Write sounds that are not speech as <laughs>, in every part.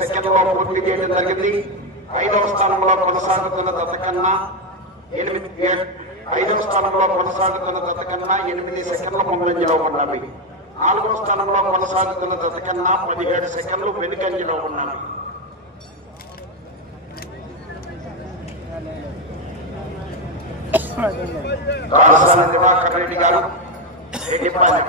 సెకండ్లో పూర్తి చేయడం జరిగింది. ఐదవ స్థానంలో కొనసాగుతున్న దత్త కన్నా ఎనిమిది ఐదవ స్థానంలో కొనసాగుతున్న దత్త కన్నా ఎనిమిది సెకండ్ల ముందంజలో ఉన్నవి. నాలుగవ స్థానంలో కొనసాగుతున్న దత్త కన్నా పదిహేడు సెకండ్లు వెనుకంజలో ఉన్నవి. రాజధాని దివాకర్ రెడ్డి గారు రెడ్డిపాలెం.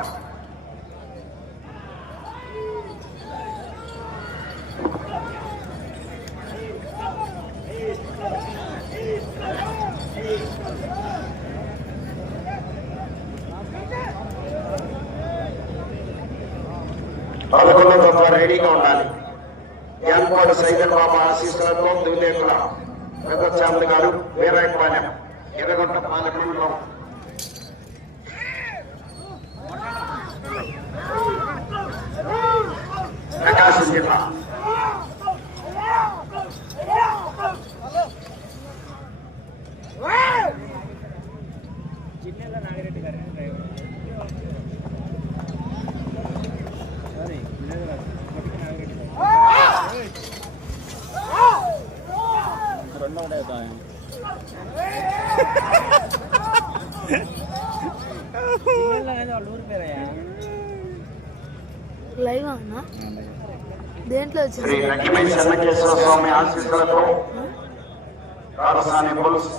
పదకొండో తత్వ రెడీగా ఉండాలి. యాన్పాడు సైకిల్ బాబా ఆశీస్సులతో దువిలేకుల పెద్దచాంద్ గారు వీరాయపాలెం ఎర్రగొంట పాలకొండలో ప్రకాశం జిల్లా. లైవ్ అన్నా. దేంట్లో శ్రీ వచ్చింది చెన్నకేశ్వర స్వామి ఆశీస్సులతో కారసాని పులుసు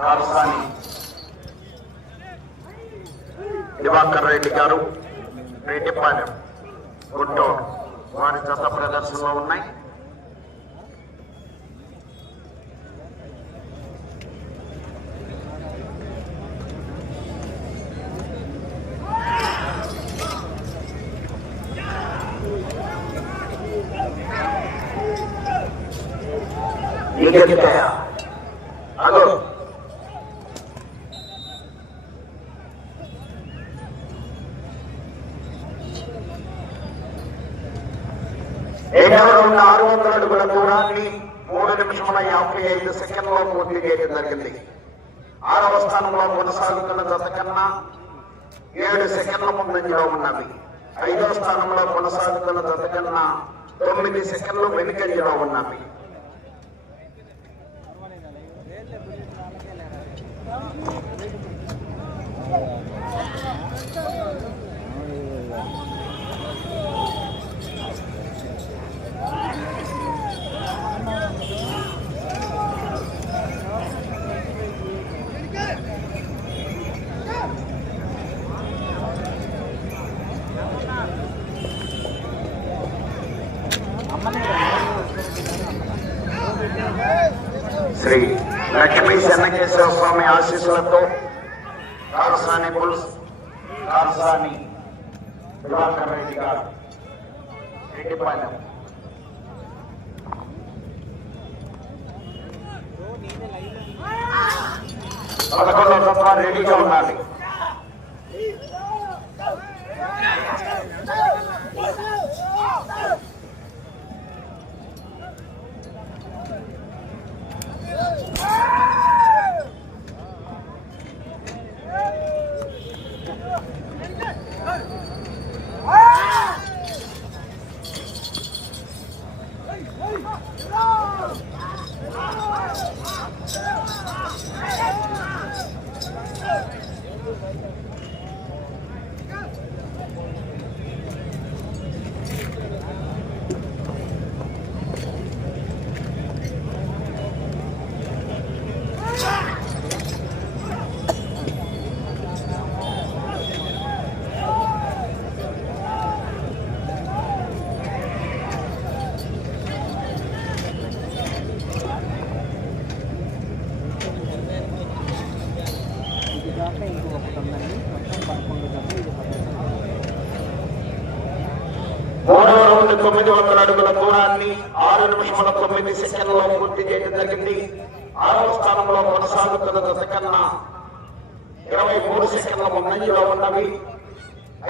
రారసాని దివాకర్ రెడ్డి గారు రెడ్డిపాలెం గుంటూరు. వారి జత ప్రదర్శనలో ఉన్నాయి నీకెత్తాయా అదో ఏడవ ఉన్న ఆరు వందల అడుగుల దూరాన్ని మూడు నిమిషముల యాభై ఐదు సెకండ్లో పూర్తి చేయడం జరిగింది ఆరవ స్థానంలో కొనసాగుతున్న జత కన్నా ఏడు సెకండ్ల ముందంజలో ఉన్నది ఐదవ స్థానంలో కొనసాగుతున్న జత కన్నా తొమ్మిది సెకండ్లు వెనుకంజలో ఉన్నవి you. కారసాని పులుస్ కారసాని దివాకర్ రెడ్డి గారు రెడ్డిపాలెం పదకొండవ తత్వ రెడీగా ఉండాలి ఇది దాకా ఇంకో ఒకటి ఉందండి మొత్తం పదకొండు దాకా ఇది పదకొండు మూడవ రౌండ్ తొమ్మిది వందల అడుగుల దూరాన్ని ఆరు నిమిషముల తొమ్మిది సెకండ్లో పూర్తి చేయడం జరిగింది. ఆరవ స్థానంలో కొనసాగుతున్న దశ కన్నా ఇరవై మూడు సెకండ్ల ముందంజలో ఉన్నవి.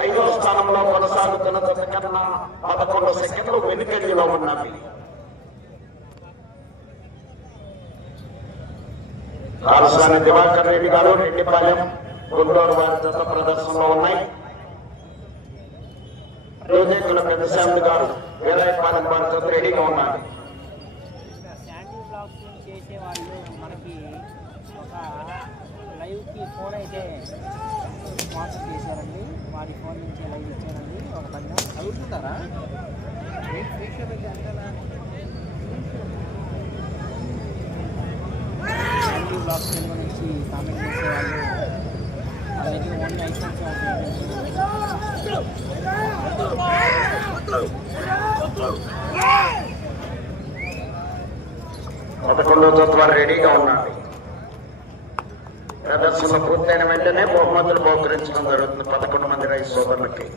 ఐదవ స్థానంలో కొనసాగుతున్న దశ కన్నా పదకొండు సెకండ్లు వెనుకంజలో ఉన్నవి. రాజధాని దివాకర్ రెడ్డి గారు రెడ్డిపాలెం గుంటూరు వారి దత్త ప్రదర్శనలో ఉన్నాయి. ఎరువుదేకుల పెద్దశామి గారు వీరాయపాలెం వారితో రెడీగా ఉన్నారు చేసేవాళ్ళు చేసే వాళ్ళు మనకి ఒక లైవ్కి ఫోన్ అయితే స్పాన్సర్ చేశారండి. వారి ఫోన్ నుంచి లైవ్ ఇచ్చారండి. ఒక పందెం అడుగుతున్నారా శాండీ బ్లాగ్స్ నుంచి కామెంట్ చేసే వాళ్ళు ఓన్ లైసెన్స్ పదకొండో తత్వాలు రెడీగా ఉన్నాడు ప్రదర్శన పూర్తయిన వెంటనే బహుమతులు బహుకరించడం జరుగుతుంది. పదకొండు మంది రైతు సోదరులకి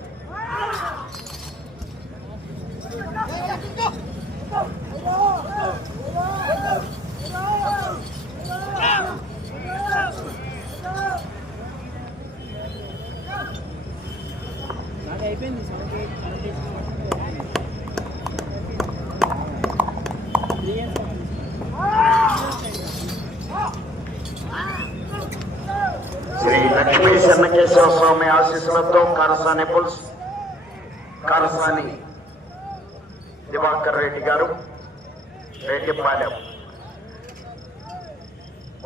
నాది అయిపోయింది seventy eight seventy three years Shri Lakshmi Chennakeshwara Swamy ఆశీస్సులతో కారసాని పుల్స్ కారసాని దివాకర్ రెడ్డి గారు రెడ్డిపాలెం.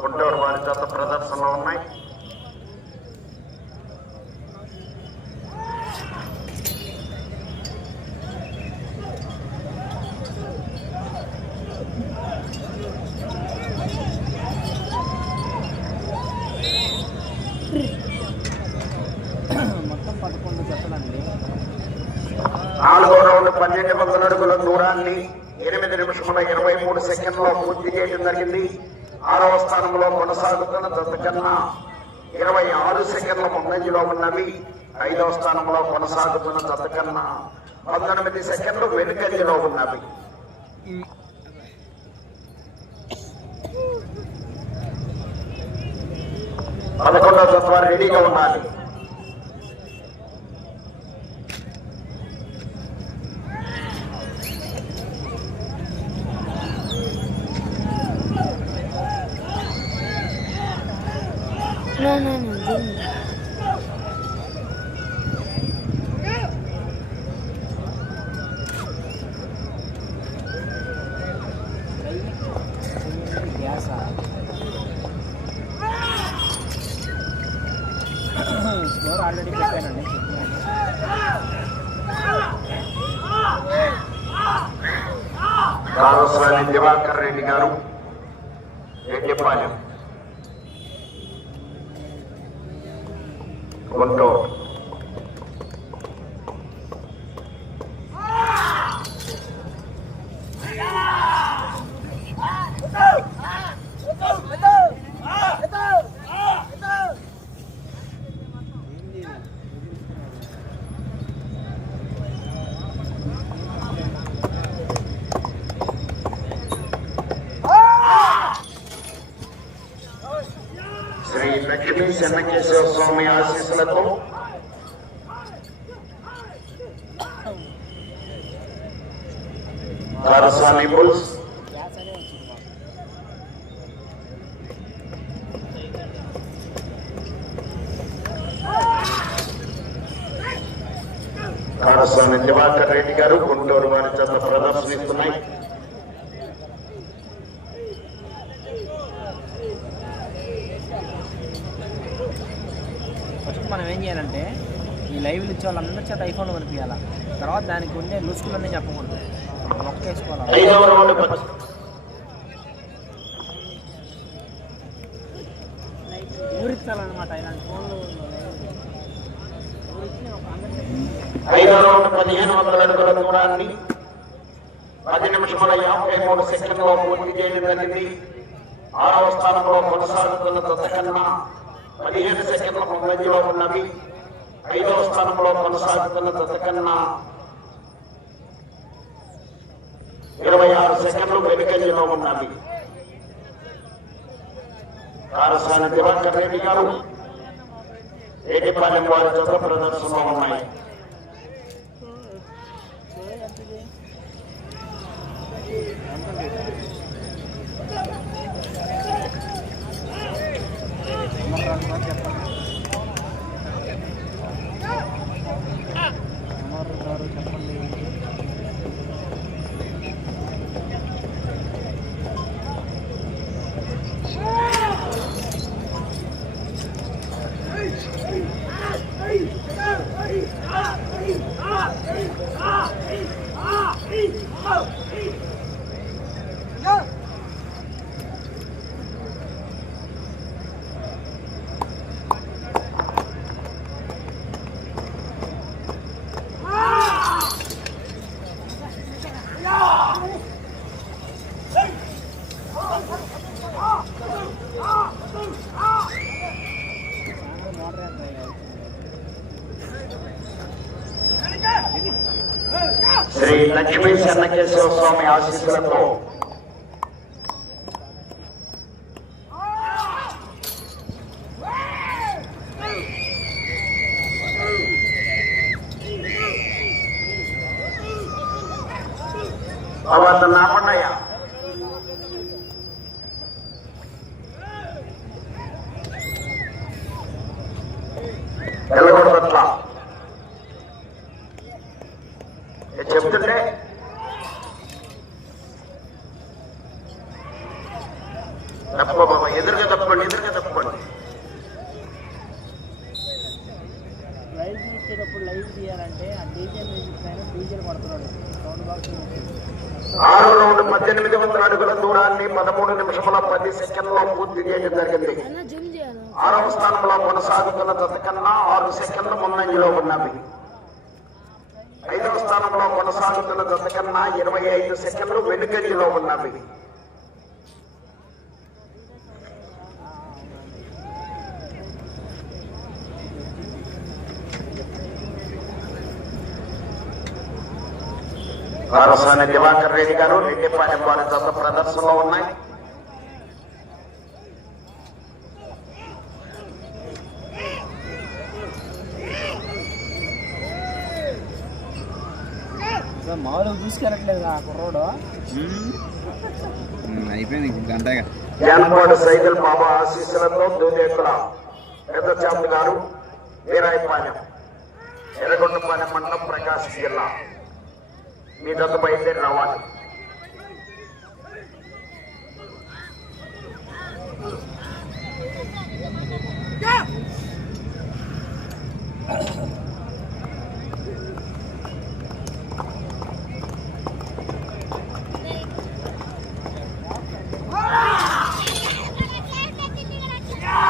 గుంటూరు వారి జత ప్రదర్శనలో ఉన్నాయి మొత్తం పదకొండు జతలండి నాలుగో రౌండ్ పన్నెండు వందల స్థానాన్ని ఎనిమిది నిమిషముల ఇరవై మూడు సెకండ్లో పూర్తి చేయడం జరిగింది. ఆరవ స్థానంలో కొనసాగుతున్న జత కన్నా ఇరవై ఆరు సెకండ్ల ముందంజలో ఉన్నవి ఐదవ స్థానంలో కొనసాగుతున్న జత కన్నా పంతొమ్మిది సెకండ్లు వెనుకంజలో ఉన్నవి పదకొండవ తత్వ రెడీగా ఉండాలి No, no, no. didn't. Gas store already పెట్టానండి చెప్పాను కారసాని దివాకర్ రెడ్డి గారు రెడ్డిపాలెం గుంటూరు శ్రీ చెన్నకేశ్వర స్వామి ఆశీస్సులతో. కారసాని బుల్స్. గ్యాస్ దివాకర్ రెడ్డి గారు గుంటూరు వారి చేత ప్రదర్శనిస్తున్నాయి. ఈ లైవ్లు ఇచ్చే వాళ్ళందరి చేత ఐఫోన్లు కనిపించాలా తర్వాత దానికి ఉండే లూసుకులన్నీ చెప్పకూడదు మొక్క వేసుకోవాలి ఐదవ ఇలాంటి ఫోన్లు ఐదవ రౌండ్ పదిహేను వందల అడుగుల దూరాన్ని పది నిమిషముల యాభై మూడు సెకండ్లో పూర్తి చేయడం జరిగింది ఆరవ స్థానంలో కొనసాగుతున్న పదిహేను సెకండ్ల మధ్యలో ఉన్నవి ఐదవ స్థానంలో కొనసాగుతున్న దత్త కన్నా ఇరవై ఆరు సెకండ్లు వెనుకంజలో ఉన్నవి. కారసాని దివాకర్ రెడ్డి గారు ఏటిపాలెం వారి జత ప్రదర్శనలో ఉన్నాయి. చెప్పండి Oh! వెంకటేశ్వర స్వామి ఆశీస్సులతో. తర్వాత నాపన్నయ్య వెళ్ళకూడదట్ల చెప్తుంటే తప్ప బాబా ఎదురుగా తప్పండి ఎదురుగా తప్పండి లైవ్ తీసేటప్పుడు లైవ్ తీయాలంటే ఆ డీజే మ్యూజిక్ పైన డీజేలు పడుతున్నాడు సౌండ్ బాక్స్ ఆరు రౌండ్ పద్దెనిమిది వందల అడుగుల దూరాన్ని పదమూడు నిమిషముల పది సెకండ్లో పూర్తి చేయడం జరిగింది అన్న జిమ్ చేయాలి ఆరవ స్థానంలో కొనసాగుతున్న జత కన్నా ఆరు సెకండ్లు ముందంజలో ఉన్నవి ఐదవ స్థానంలో కొనసాగుతున్న జత కన్నా ఇరవై ఐదు సెకండ్లు వెనుకంజలో ఉన్నవి వారసాని దివాకర్ రెడ్డి గారు రెడ్డిపాలెం వారి జత ప్రదర్శనలో ఉన్నాయి. మామూలుగా తీసుకెళ్ళట్లేదు ఆ కుర్రోడు. అయిపోయింది ఇంకొక గంటగా జానపాడు సైకిల్ బాబా ఆశీస్సులతో దూదేకుల పెద్ద చాపు గారు వీరాయపాలెం ఎర్రగొండపాలెం మండలం ప్రకాశం జిల్లా. మీ దత్త బయలుదేరి రావాలి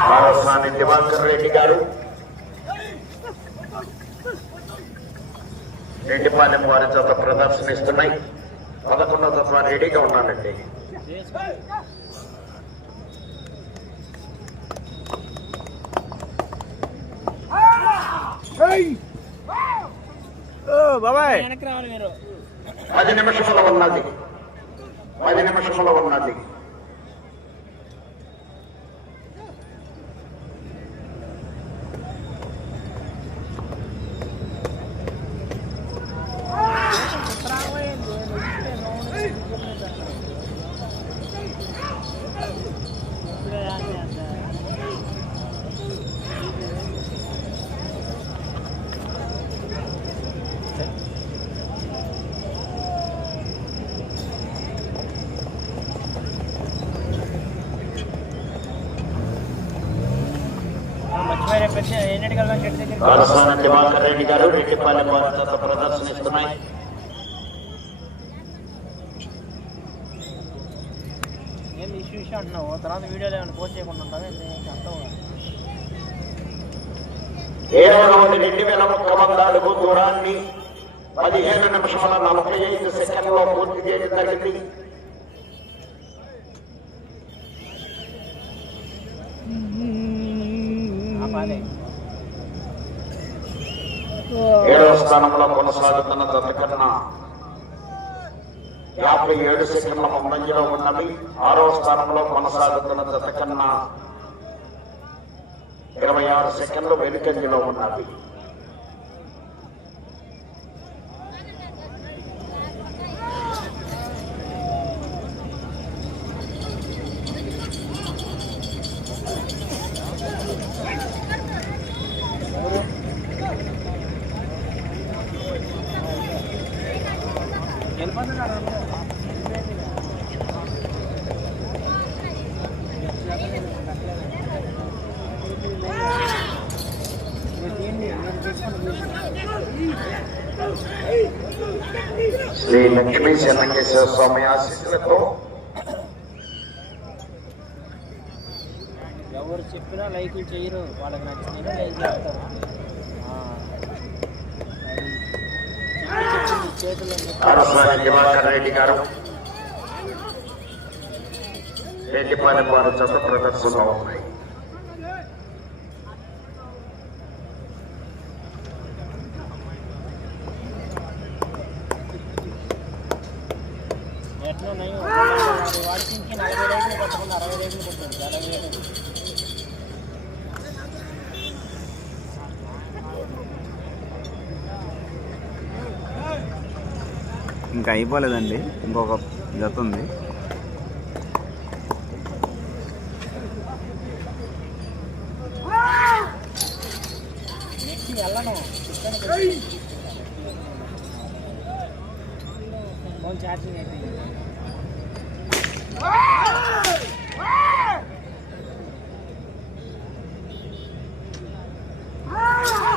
బాలస్వామి దివాకర్ రెడ్డి గారు బాలస్వామి దివాకర్ రెడ్డి గారు రెడ్డిపాలెం వారి జత ప్రదర్శనిస్తున్నాయి ఏంది ఇష్యూ ఇష్యూ అంటున్నావు? తర్వాత వీడియోలో ఏమైనా పోస్ట్ చేయకుండా ఉంటావు? ఏంది? అర్థం. ఏడవ రౌండ్ రెండు వేల వంద అడుగు దూరాన్ని పదిహేను నిమిషముల నలభై ఐదు సెకండ్లో పూర్తి చేయడం జరిగింది. పాలే ఏడవ స్థానంలో కొనసాగుతున్న జత యాభై ఏడు సెకండ్ల ముందంజలో ఉన్నవి ఆరవ స్థానంలో కొనసాగుతున్న జత ఇరవై ఆరు సెకండ్లు వెనుకంజలో ఉన్నవి శ్రీ లక్ష్మీ చెన్నకేశ్వర స్వామి ఆశీస్సులతో ఎవరు చెప్పినా లైకులు చేయరు. వాళ్ళకి నచ్చిన లైక్ చేస్తారు ఆ, అది చెప్పి చెప్పింది చేతుల్లో నొప్పి. అరసాని దివాకర్ రెడ్డి గారు. రెడ్డిపాలెం వారి చెత్త ప్రదర్శనలో ఉన్నాయి. ఎట్లా వాడికి నలభై రేట్లు కొట్టకుండా అరవై రేట్లు కొట్టాడు అరవై ఇంకా అయిపోలేదండి. ఇంకొక జత ఉంది నెక్స్ట్ వెళ్ళను చికెన్ ఫోన్ ఛార్జింగ్ అయిపోయింది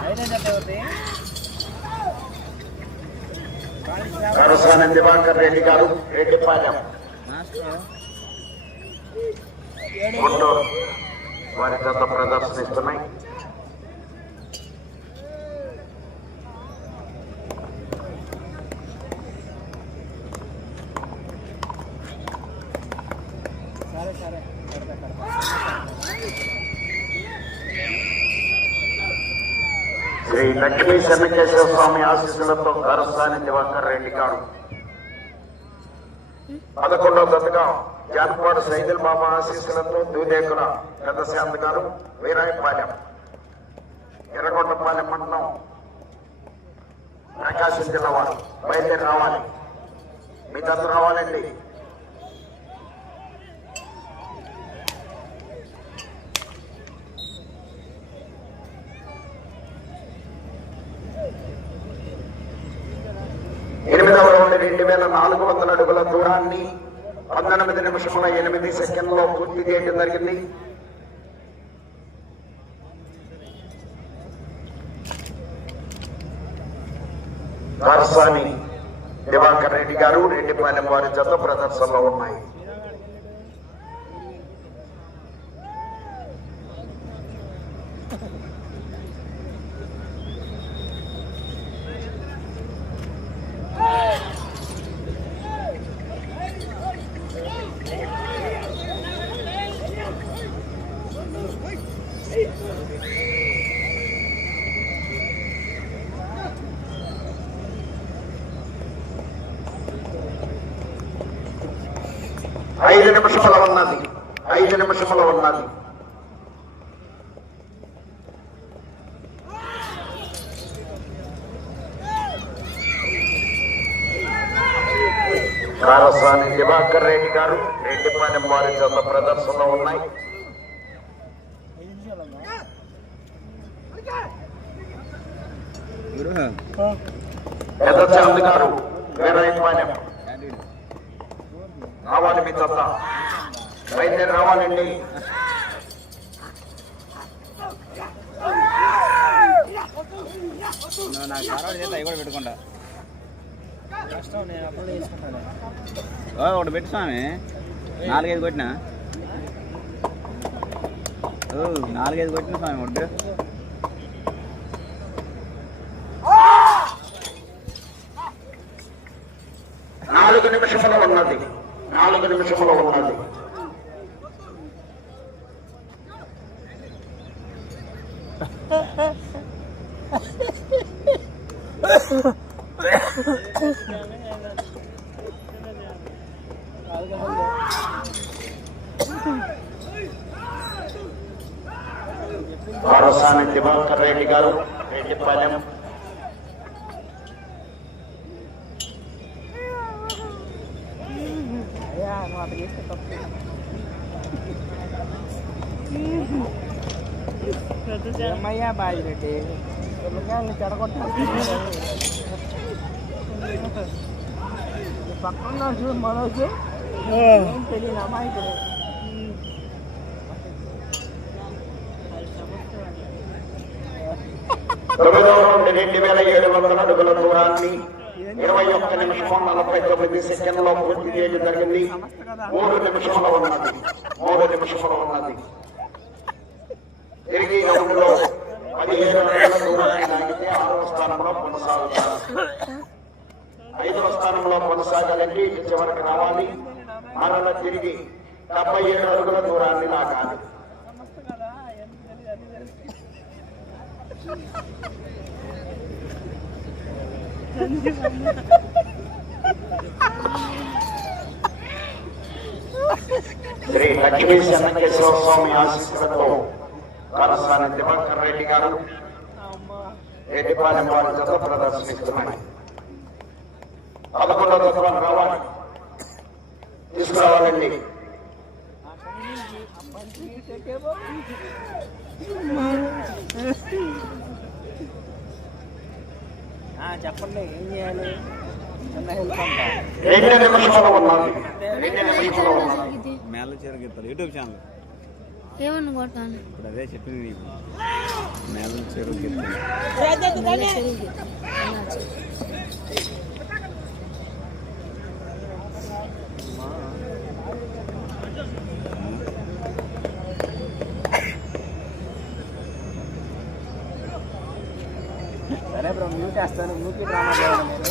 అయితే చెప్పేది అరసాని దివాకర్ రెడ్డి గారు రెడ్డిపాలెం గుంటూరు. వారి చెత్త ప్రదర్శనిస్తున్నాయి. శ్రీ లక్ష్మీ చెన్నకేశ్వర స్వామి ఆశీస్సులతో అరసాని దివాకర్ రెడ్డి గారు పదకొండవ దశగా జాతపాడు సైదుల్ బాబా ఆశీస్సులతో దూదేకుల పెద్ద శాంత గారు వీరాయపాలెం ఎర్రగొండపాలెం మండలం ప్రకాశం జిల్లా వారు బయలుదేరి రావాలి. మీ రావాలండి ఎనిమిదవ రౌండ్ రెండు వేల నాలుగు వందల అడుగుల దూరాన్ని పంతొమ్మిది నిమిషముల ఎనిమిది సెకండ్లో పూర్తి చేయడం జరిగింది. రాజస్థాని దివాకర్ రెడ్డి గారు రెడ్డిపాలెం వారి జత ప్రదర్శనలో ఉన్నాయి ఐదు నిమిషముల ఉన్నది ఐదు నిమిషముల ఉన్నది కారసాని దివాకర్ రెడ్డి గారు రెడ్డిపాలెం వారి జత ప్రదర్శనలో ఉన్నాయి ఐదు నిమిషాలు ఉందా? గురు పెద్ద చాంద్ గారు వీరాయపాలెం రావాలి మీ జత బయలుదేరి రావాలండి నువ్వు నాకు కారవాడు చేస్తే అవి కూడా పెట్టుకుంటా. ఓ, ఒకటి పెట్టు స్వామి. నాలుగైదు కొట్టినా. ఓ, నాలుగైదు కొట్టిన స్వామి ఒకటి నాలుగు నిమిషముల ఉన్నది నాలుగు నిమిషముల ఉన్నది కాదు కదా వారసాని దివాకర్ రెడ్డి గారు రెడ్డిపాలెం అయ్యా నువ్వు అట్లా చేస్తే తప్పు ఏమయ్యా బాజిరెడ్డి పిల్లకాయలు చెడగొట్టాలి పక్కన చూడు మనోజ్ ఏం తెలియదు అమాయకుడు తొమ్మిదవ నుండి రెండు వేల ఏడు వందల అడుగుల దూరాన్ని ఇరవై ఒక్క నిమిషం నలభై తొమ్మిది సెకండ్లో పూర్తి చేయడం జరిగింది. మూడు నిమిషంలో ఉన్నది. మూడు నిమిషంలో ఉన్నది. తిరిగి రౌండ్లో పదిహేడు దూరాన్ని ఆరవ స్థానంలో కొనసాగుతారు. ఐదవ స్థానంలో కొనసాగాలంటే చివరికి రావాలి. మరల తిరిగి డెబ్బై ఏడు అడుగుల దూరాన్ని లాగాలి. శ్రీ లక్ష్మీ చెన్నకేశ్వర స్వామి ఆశీస్సులతో కరసాని దివాకర్ రెడ్డి గారు ఎడిపాలెం వారి జత ప్రదర్శనిస్తున్నాయి పదకొండవ తత్వం రావాలి తీసుకురావాలండి Thank you. చెప్పండి ఏం చేయాలి? మేళ చీర గీతాలు యూట్యూబ్ ఛానల్. ఏమన్నా కొట్టాను ఇప్పుడు అదే చెప్పింది నీకు. మేళ గీతాలు సరే డ్రామా చేయాలి మీరు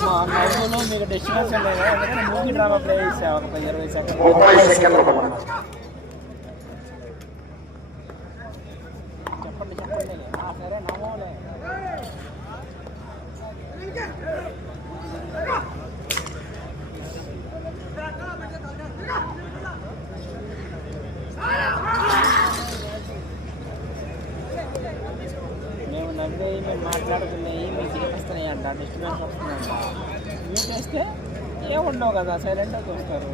మా నవ్వులో మీకు డెస్టినేషన్ లేదా అందుకని మూవీ డ్రామా ప్లే చేసా ఒక ఇరవై సెకండ్ ముప్పై సెకండ్లు ఉన్నది చెప్పండి చెప్పండి ఆ, సరే నమ్మలే మేము నవ్వేవి మేము మాట్లాడుకునేవి మీకు ఏమిస్తున్నాయి అంట డిస్టర్బెన్స్ వస్తున్నాయంట. మ్యూట్ చేస్తే ఏముండవు కదా సైలెంట్గా చూస్తారు.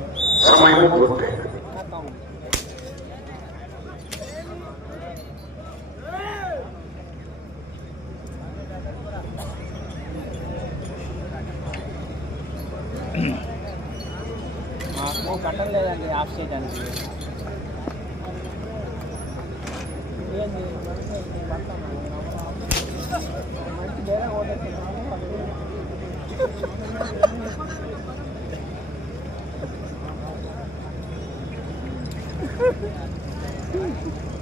మాకు కట్టం లేదండి ఆఫ్ చేయడానికి. ఏంది? మంచి వేరే ఓటేస్తున్నాము Thank <laughs> you.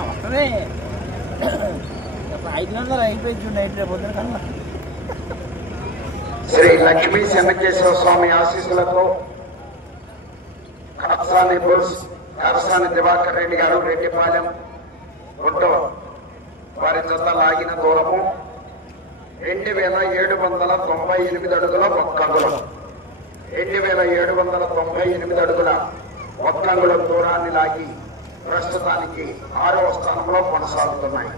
వస్తుంది. ఐదు వందలు అయిపోయింది నైట్ రేపు పొద్దున కన్నా శ్రీ లక్ష్మీ చెన్నకేశ్వర స్వామి ఆశీస్సులతో కరసాని బుల్స్ కరసాని దివాకర్ రెడ్డి గారు రెడ్డిపాలెం గుంటూరు వారి జత లాగిన దూరము రెండు వేల ఏడు వందల తొంభై ఎనిమిది అడుగుల ఒక్క అంగుళం రెండు వేల ఏడు వందల తొంభై ఎనిమిది అడుగుల ఒక్క అంగుళం దూరాన్ని లాగి ప్రస్తుతానికి ఆరవ స్థానంలో కొనసాగుతున్నాయి.